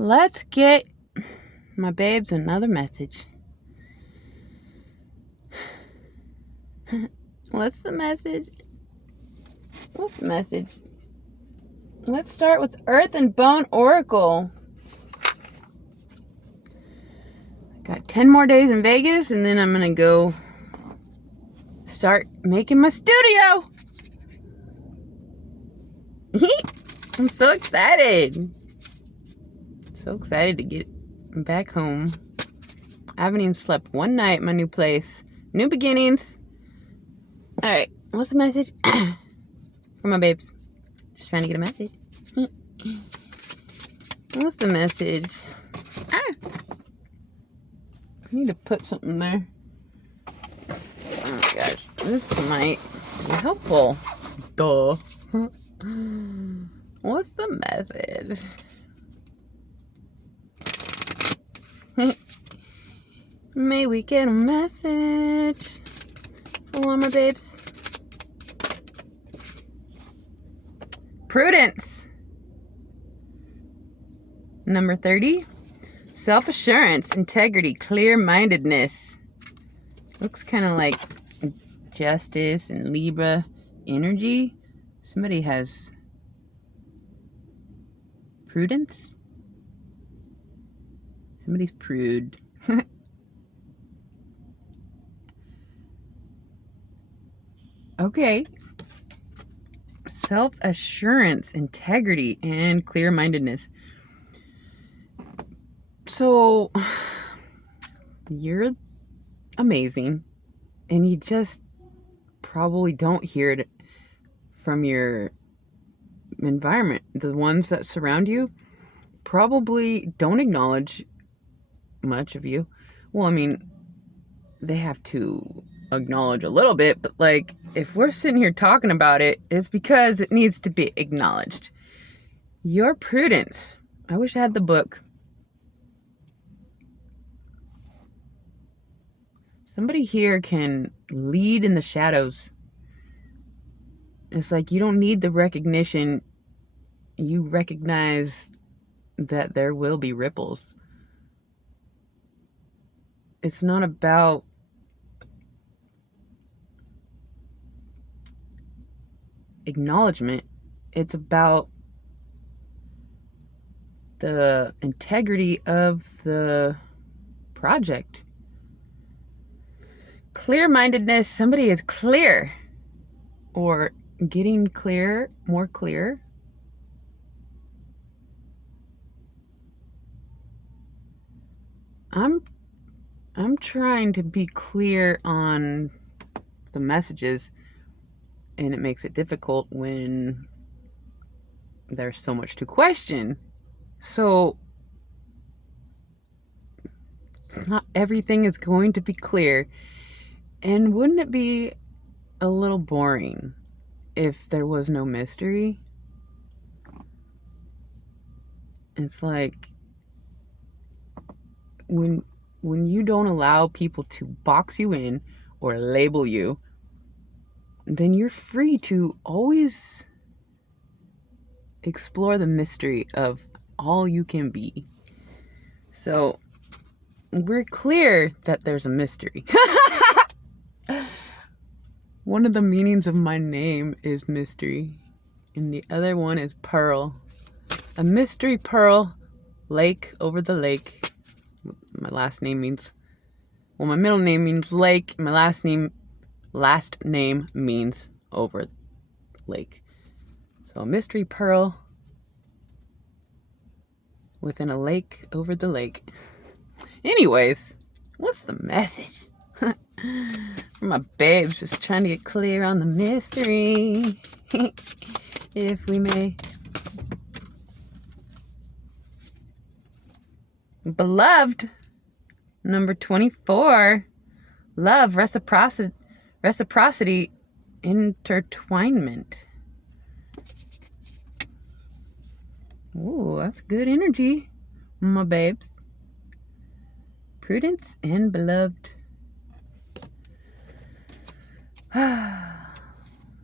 Let's get my babes another message. What's the message? What's the message? Let's start with Earth and Bone Oracle. Got 10 more days in Vegas, and then I'm going to go start making my studio. I'm so excited. So excited to get back home. I haven't even slept one night at my new place. New beginnings. All right, what's the message? For my babes. Just trying to get a message. What's the message? I need to put something there. Oh my gosh, this might be helpful. Duh. What's the message? May we get a message for my babes. Prudence. Number 30. Self-assurance, integrity, clear-mindedness. Looks kind of like Justice and Libra energy. Somebody has Prudence. Somebody's prude. Okay. Self-assurance, integrity, and clear-mindedness. So, you're amazing, and you just probably don't hear it from your environment. The ones that surround you probably don't acknowledge much of you. Well, I mean, they have to acknowledge a little bit, but like, if we're sitting here talking about it, it's because it needs to be acknowledged. Your Prudence. I wish I had the book. Somebody here can lead in the shadows. It's like you don't need the recognition. You recognize that there will be ripples. It's not about acknowledgement. It's about the integrity of the project. Clear-mindedness. Somebody is clear or getting clear, more clear. I'm trying to be clear on the messages, and it makes it difficult when there's so much to question. So not everything is going to be clear. And wouldn't it be a little boring if there was no mystery? It's like when you don't allow people to box you in or label you, then you're free to always explore the mystery of all you can be. So we're clear that there's a mystery. One of the meanings of my name is mystery, and the other one is pearl. A mystery pearl, lake over the lake. My last name means, well, my middle name means lake. My last name means over lake. So a mystery pearl within a lake over the lake. Anyways, what's the message? My babes just trying to get clear on the mystery. If we may. Beloved. Number 24. Love, reciprocity, intertwinement. Ooh, that's good energy, my babes. Prudence and beloved.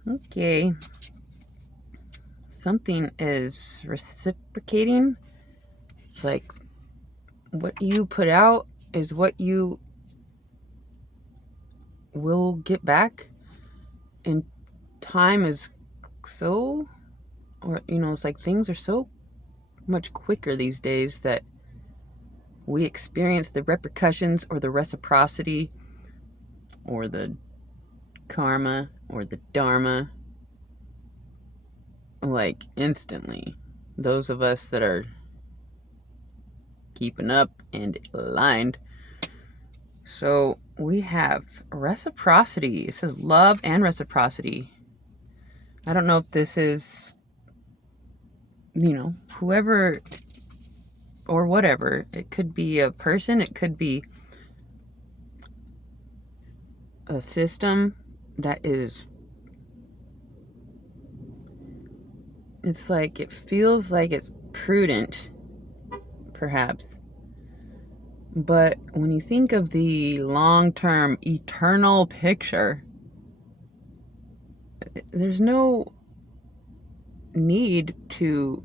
Okay. Something is reciprocating It's like what you put out is what you will get back. And time is so, or, it's like things are so much quicker these days that we experience the repercussions or the reciprocity or the karma or the dharma like instantly. Those of us that are keeping up and aligned. So we have reciprocity. It says love and reciprocity. I don't know if this is, whoever or whatever. It could be a person, it could be a system that is, it's like, it feels like it's prudent, perhaps. But when you think of the long-term, eternal picture, there's no need to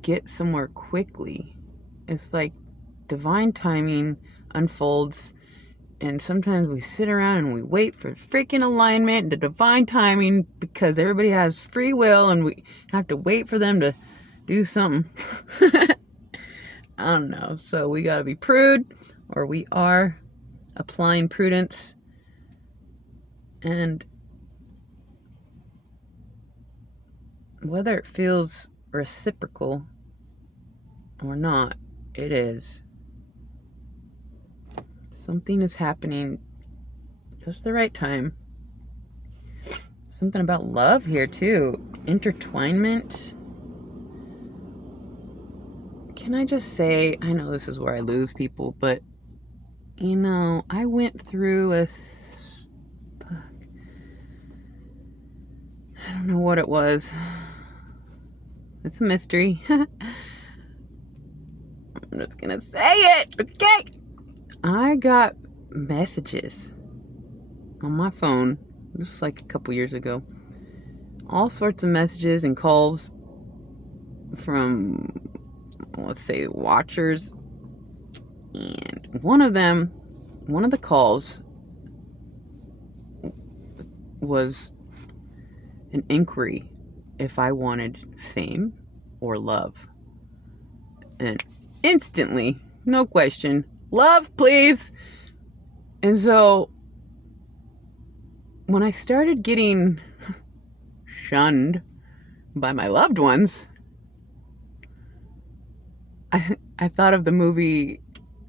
get somewhere quickly. It's like divine timing unfolds, and sometimes we sit around and we wait for freaking alignment and the divine timing because everybody has free will and we have to wait for them to do something. I don't know. So we got to be prude, or we are applying prudence. And whether it feels reciprocal or not, it is. Something is happening just the right time. Something about love here too. Intertwinement. Can I just say, I know this is where I lose people, but I went through I don't know what it was. It's a mystery. I'm just gonna say it, okay? I got messages on my phone, just like a couple years ago. All sorts of messages and calls from, let's say, watchers. And one of the calls was an inquiry if I wanted fame or love. And instantly, no question, love, please. And so when I started getting shunned by my loved ones, I thought of the movie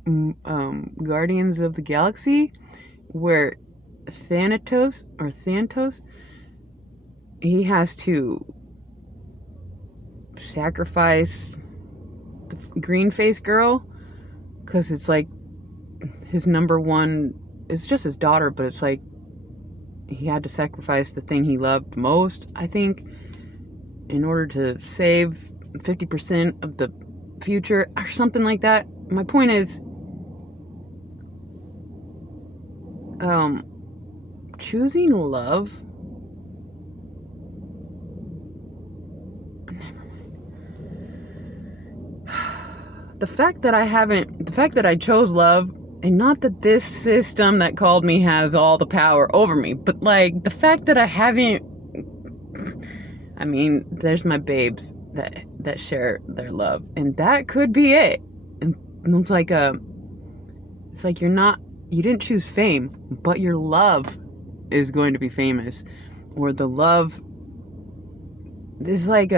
Guardians of the Galaxy, where Thanatos, he has to sacrifice the green-faced girl because it's like his number one, it's just his daughter, but it's like he had to sacrifice the thing he loved most, I think, in order to save 50% of the future or something like that. My point is, choosing love, never mind. The fact that I chose love, and not that this system that called me has all the power over me, but like the fact that I haven't, I mean, there's my babes that share their love, and that could be it. And it's like you didn't choose fame, but your love is going to be famous, or the love is like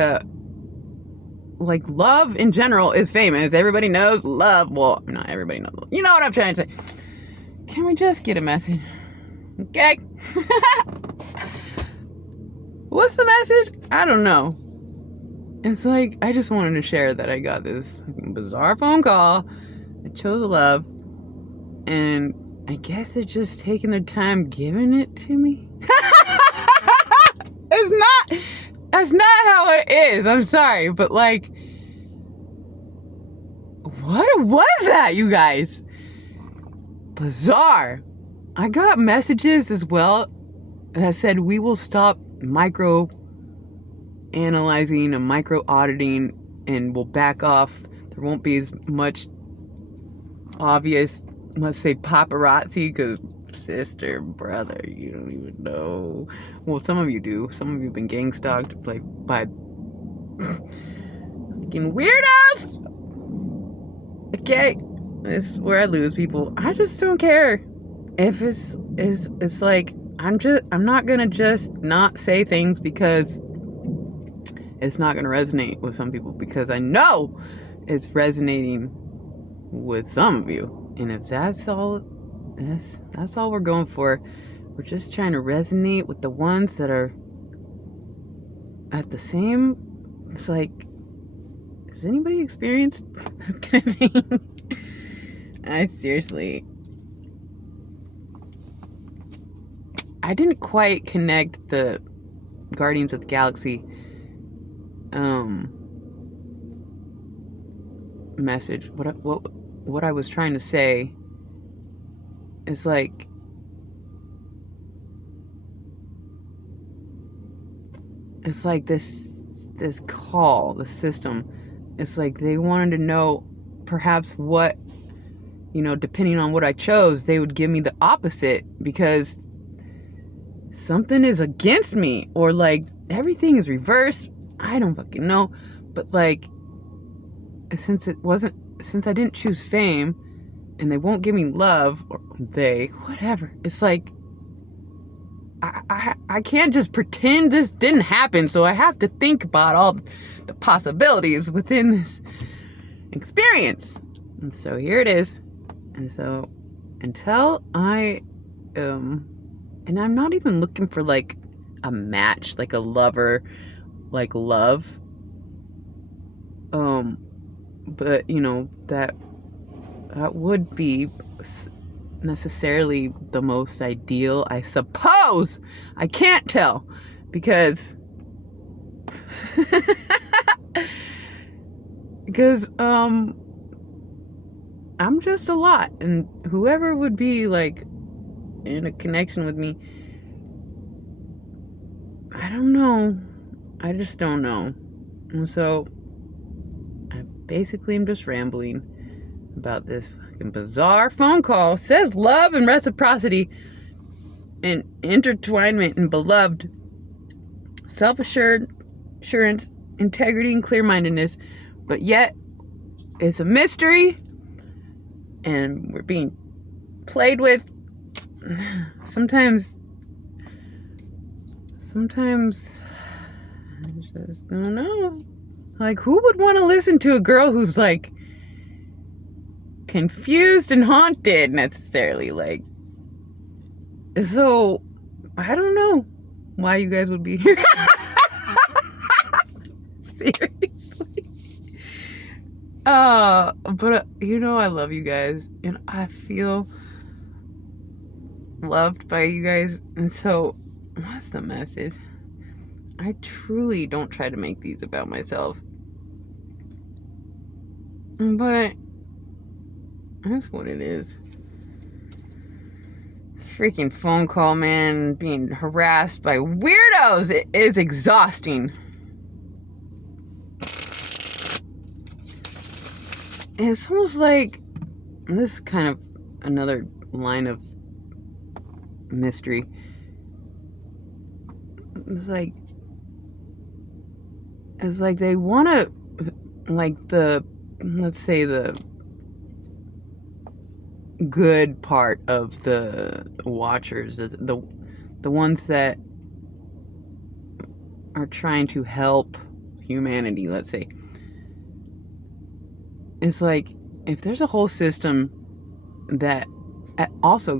love in general is famous. Everybody knows love. Well, not everybody knows. You know what I'm trying to say. Can we just get a message? Okay. What's the message? I don't know. It's like, I just wanted to share that I got this bizarre phone call. I chose love. And I guess they're just taking their time giving it to me. That's not how it is. I'm sorry. But like, what was that, you guys? Bizarre. I got messages as well that said we will stop micro analyzing and micro auditing and will back off. There won't be as much obvious, let's say, paparazzi, because sister, brother, you don't even know. Well, some of you do. Some of you have been gang stalked, like, by fucking weirdos. Okay, this is where I lose people. I just don't care if it's like I'm not gonna just not say things because it's not gonna resonate with some people, because I know it's resonating with some of you. And if that's all we're going for. We're just trying to resonate with the ones that are at the same. It's like, has anybody experienced that kind of thing? I seriously, I didn't quite connect the Guardians of the Galaxy message. What I was trying to say is like, it's like this call, the system. It's like they wanted to know perhaps what, depending on what I chose, they would give me the opposite, because something is against me, or like everything is reversed. I don't fucking know. But like, since I didn't choose fame, and they won't give me love, or whatever. It's like, I can't just pretend this didn't happen, so I have to think about all the possibilities within this experience. And so here it is. And so until I and I'm not even looking for like a match, like a lover, like love. But that would be necessarily the most ideal, I suppose. I can't tell, because I'm just a lot, and whoever would be like in a connection with me, I don't know. I just don't know. And so I basically am just rambling about this fucking bizarre phone call. It says love and reciprocity and intertwinement and beloved, self-assurance, integrity, and clear-mindedness, but yet it's a mystery and we're being played with. Sometimes I just don't know. Like, who would want to listen to a girl who's like confused and haunted necessarily? Like, so I don't know why you guys would be here. Seriously. But I love you guys, and I feel loved by you guys. And so what's the message? I truly don't try to make these about myself, but that's what it is. Freaking phone call, man. Being harassed by weirdos. It is exhausting. And it's almost like, this is kind of another line of mystery. It's like they want to, like, let's say the good part of the watchers, the ones that are trying to help humanity, let's say. It's like, if there's a whole system that also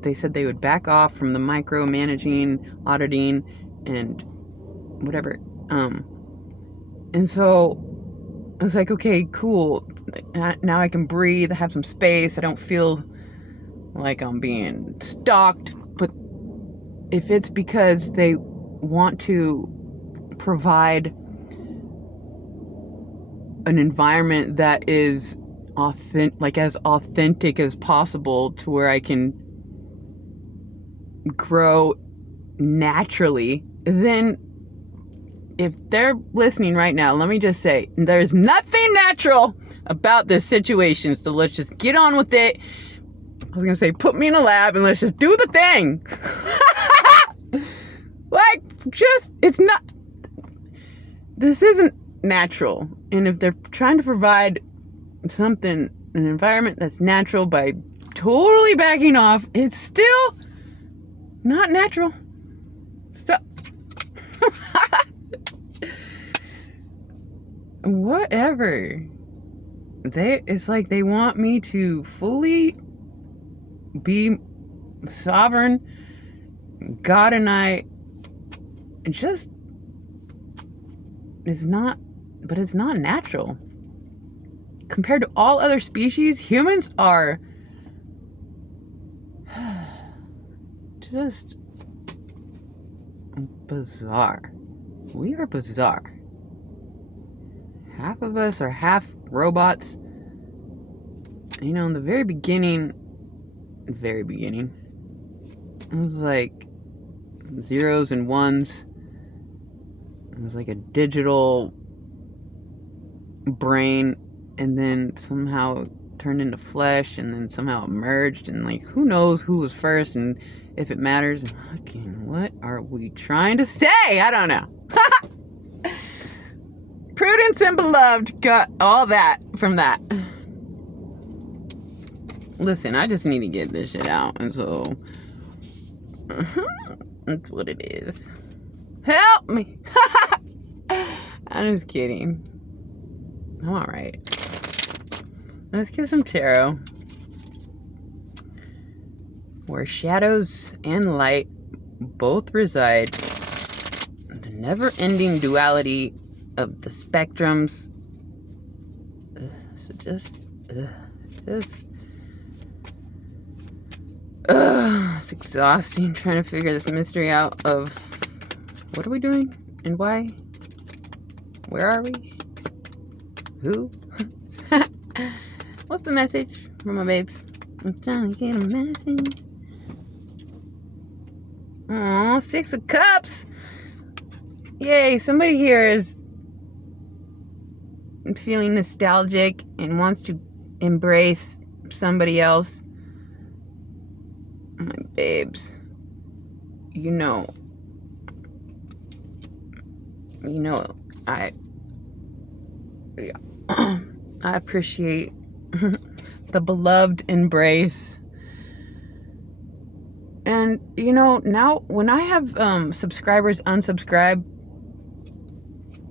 they said they would back off from the micromanaging, auditing, and whatever. And so it's like, okay, cool. Now I can breathe. I have some space. I don't feel like I'm being stalked. But if it's because they want to provide an environment that is as authentic as possible, to where I can grow naturally, then if they're listening right now, let me just say, there's nothing natural about this situation. So let's just get on with it. I was going to say, put me in a lab and let's just do the thing. Like, just, it's not, this isn't natural. And if they're trying to provide something, an environment that's natural by totally backing off, it's still not natural. So, whatever. It's like they want me to fully be sovereign. God and I, it just is not, but it's not natural. Compared to all other species, humans are just bizarre. We are bizarre. Half of us are half robots. You know, in the very beginning, it was like zeros and ones. It was like a digital brain, and then somehow turned into flesh, and then somehow it merged, and like, who knows who was first and if it matters. Fucking, what are we trying to say? I don't know. Prudence and Beloved got all that from that. Listen, I just need to get this shit out, and so that's what it is. Help me. I'm just kidding. I'm alright. Let's get some tarot. Where shadows and light both reside, the never-ending duality of the spectrums. So it's exhausting trying to figure this mystery out of what are we doing and why? Where are we? Who? What's the message from my babes? I'm trying to get a message. Aw, 6 of Cups. Yay, somebody here is feeling nostalgic and wants to embrace somebody else. My babes. You know, I appreciate the beloved embrace. And, you know, now when I have subscribers unsubscribe,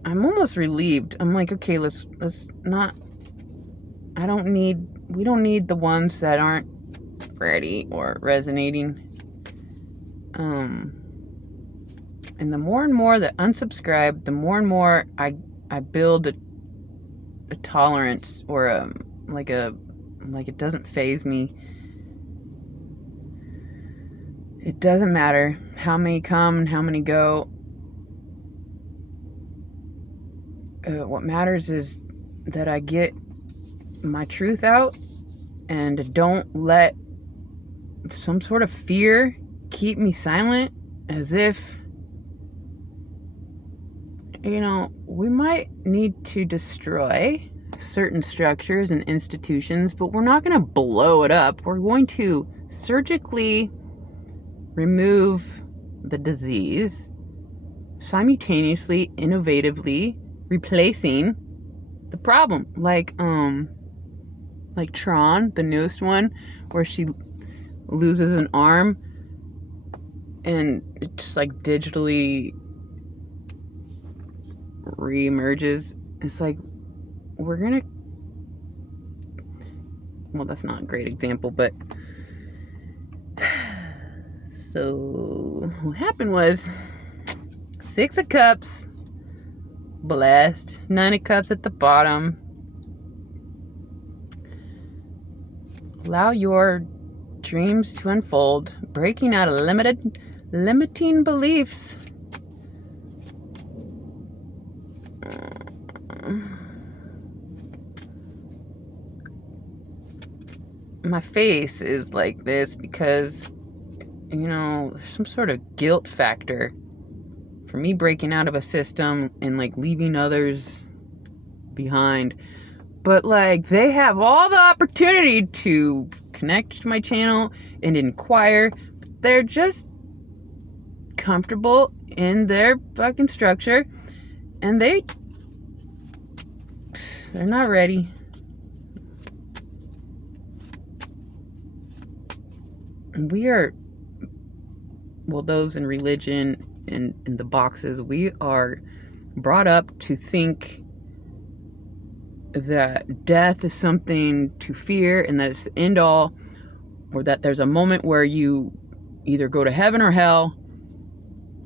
I'm almost relieved. I'm like, okay, let's not, we don't need the ones that aren't ready or resonating. And the more and more that unsubscribe, the more and more I build a tolerance, or like it doesn't faze me. It doesn't matter how many come and how many go. What matters is that I get my truth out and don't let some sort of fear keep me silent, as if, you know, we might need to destroy certain structures and institutions, but we're not going to blow it up. We're going to surgically remove the disease, simultaneously, innovatively replacing the problem. Like Tron, the newest one, where she loses an arm and it just like digitally re-emerges. It's like, we're gonna, well, that's not a great example, but so what happened was 6 of Cups, blessed, 9 of Cups at the bottom. Allow your dreams to unfold, breaking out of limiting beliefs. My face is like this because, you know, there's some sort of guilt factor for me breaking out of a system and like leaving others behind. But like they have all the opportunity to connect to my channel and inquire. They're just comfortable in their fucking structure, and they're not ready. We are, well, those in religion and in the boxes, we are brought up to think that death is something to fear and that it's the end all, or that there's a moment where you either go to heaven or hell,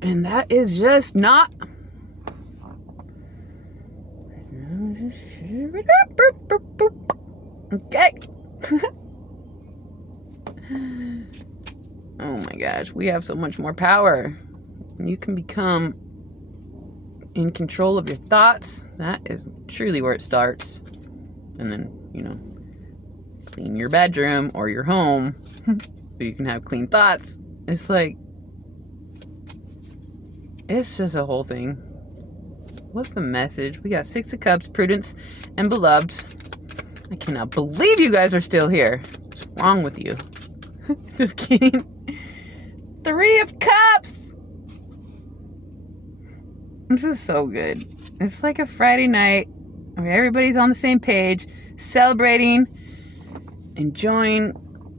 and that is just not. Okay. Oh my gosh, we have so much more power. You can become in control of your thoughts. That is truly where it starts. And then, clean your bedroom or your home so you can have clean thoughts. It's like, it's just a whole thing. What's the message? We got 6 of Cups, Prudence, and Beloved. I cannot believe you guys are still here. What's wrong with you? Just kidding. 3 of Cups! This is so good. It's like a Friday night where everybody's on the same page, celebrating, enjoying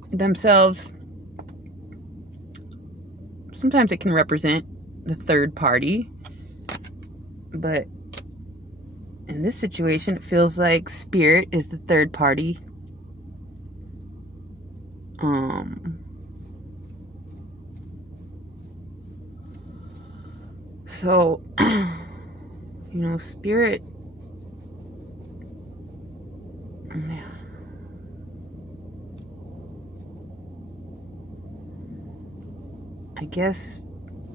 themselves. Sometimes it can represent the third party, but in this situation, it feels like Spirit is the third party. So, Spirit, I guess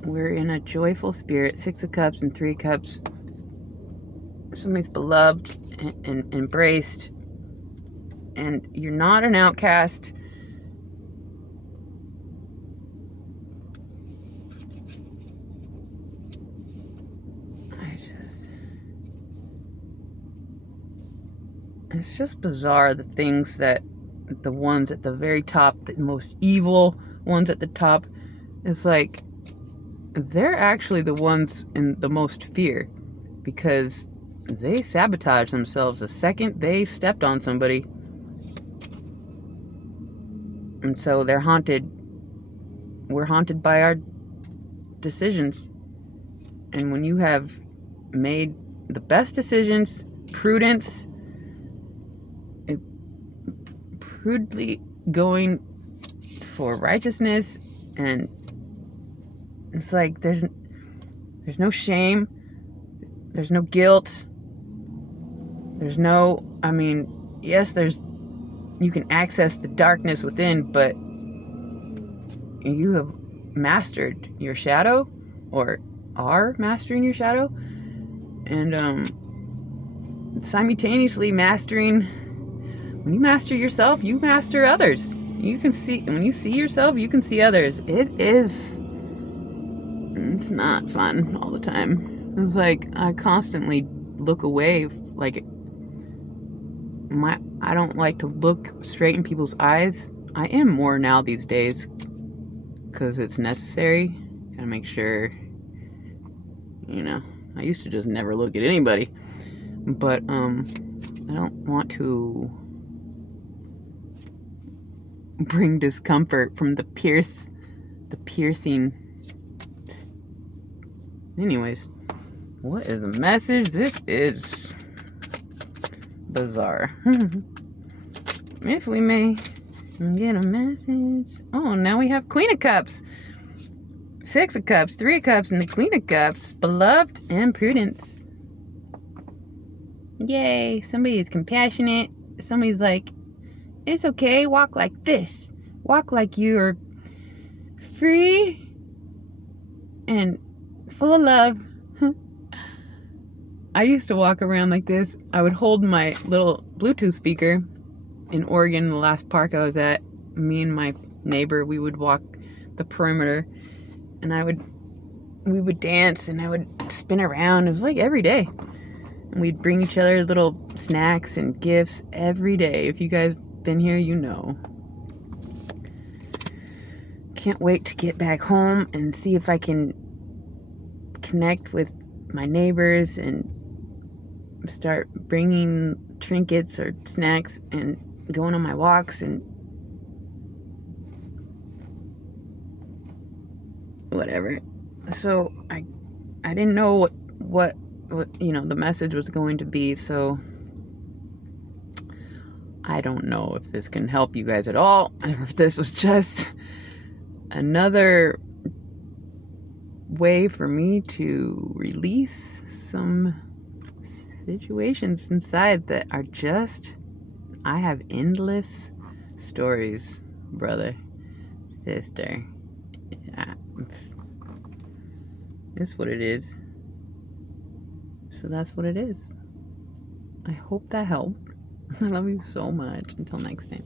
we're in a joyful spirit, 6 of Cups and 3 Cups. Somebody's beloved and embraced, and you're not an outcast. It's just bizarre, the things that the ones at the very top, the most evil ones at the top, it's like they're actually the ones in the most fear, because they sabotage themselves the second they stepped on somebody. And so they're haunted. We're haunted by our decisions. And when you have made the best decisions, prudence, prudently going for righteousness, and it's like there's no shame, there's no guilt, there's no, yes, you can access the darkness within, but you have mastered your shadow, or are mastering your shadow, and simultaneously mastering. When you master yourself, you master others. You can see, when you see yourself, you can see others. It's not fun all the time. It's like I constantly look away, like I don't like to look straight in people's eyes. I am more now these days because it's necessary. Gotta make sure, I used to just never look at anybody, but I don't want to bring discomfort from the piercing. Anyways, what is the message? This is bizarre. If we may get a message. Oh, now we have Queen of Cups, 6 of Cups, 3 of Cups, and the Queen of Cups, Beloved and Prudence. Yay, somebody's compassionate. Somebody's like, it's okay, walk like this. Walk like you're free and full of love. I used to walk around like this. I would hold my little Bluetooth speaker in Oregon, the last park I was at. Me and my neighbor, we would walk the perimeter, and I would we would dance and I would spin around. It was like every day. And we'd bring each other little snacks and gifts every day. If you guys been here, you know. Can't wait to get back home and see if I can connect with my neighbors and start bringing trinkets or snacks and going on my walks and whatever. So I didn't know what the message was going to be, so I don't know if this can help you guys at all, or if this was just another way for me to release some situations inside that are just, I have endless stories, brother, sister. Yeah, that's what it is. So that's what it is. I hope that helped. I love you so much. Until next time.